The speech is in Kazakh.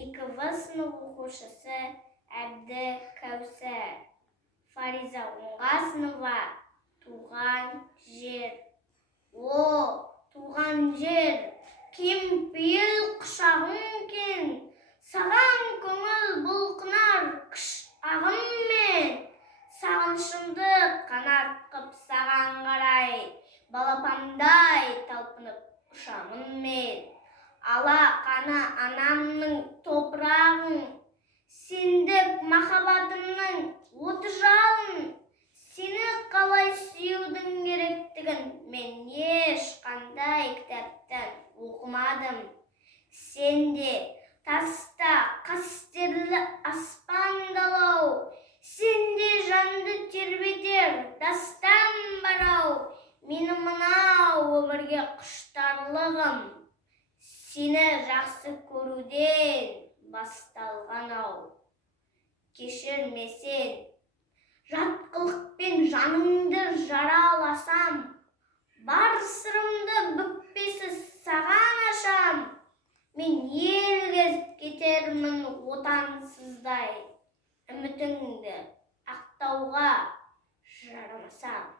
2В сынып оқушысы Әбді Кәусәр. Фариза 10-ға сыныба. Туған жер. О, туған жер, кем пейіл құшағың кен, саған көңіл бұлқынар күш ағыммен, сағынышымды қанат қып саған қарай, балапандай талпынып ұшамын мен. Ала қаны анамның топырағын, сендік махаббатымның оты жалын, сені қалай сүюдің керектігін мен ешқандай кітаптан оқымадым. Сенде таста қастерлі аспан далау, сенде жанды тербетер дастан барау. Мені мынау өмірге құштарлығым, сені жақсы көруден басталған-ау. Кешірмесең, жатқылықпен жаныңды жараласам, бар сырымды бүкпесіз саған ашам. Мен ел кезіп кетермін отансыздай, үмітіңді ақтауға жарамасам.